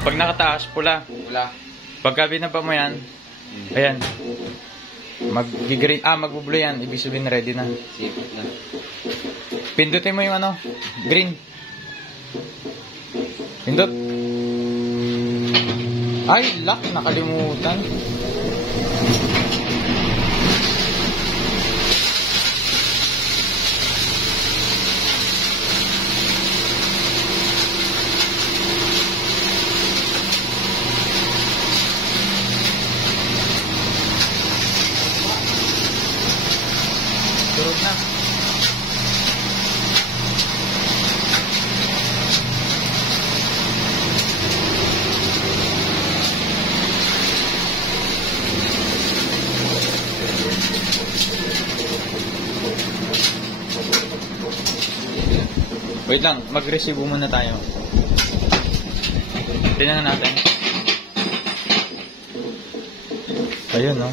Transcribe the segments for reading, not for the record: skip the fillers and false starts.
Pag nakataas, pula. Pula. Pagka binaba mo yan, ayan. Mag-green, magbublue yan. Ibig sabihin ready na. Sipit na. Pindutin mo yung ano, green. Pindot. Ay, lock, nakalimutan. Durog na. Wait lang, mag-resibo muna tayo. Tingnan natin. Ayun, no?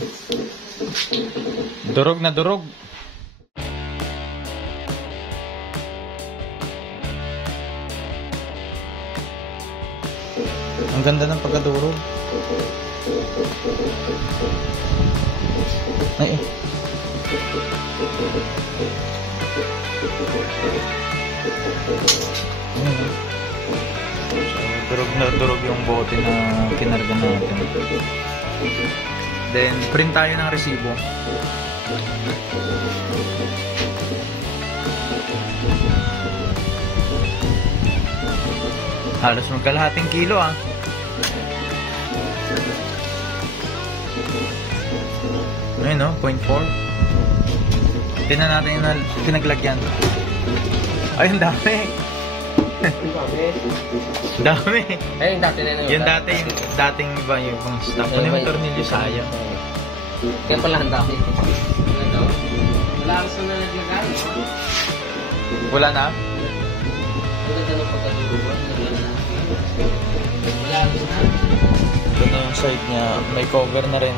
Durog na durog. Ang ganda ng pagkadurog. Ay, durog na durog yung bote na kinarga natin. Then, print tayo ng resibo. Halos magkalahating kilo Ayun, no? 0.4. Tingnan natin yung pinaglagyan. Ay, ang dami. Dami. Ay, yung dati na yun. Yung dati, yung dating iba yung stock. Ano yung tornilyo sayang. Kaya pala ang dami. Wala ka sa nalaglagan. Wala na? Wala ka na pagkaturuan. Wala ka na. Ito na yung side niya. May cover na rin.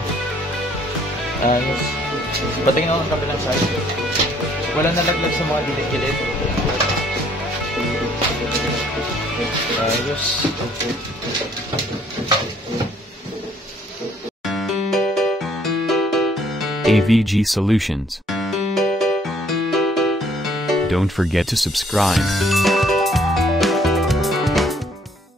Ayos. Patingin ako ang kabilang side. Wala nalaglag sa mga gilid-gilid. Ayos. AVG Solutions. Don't forget to subscribe.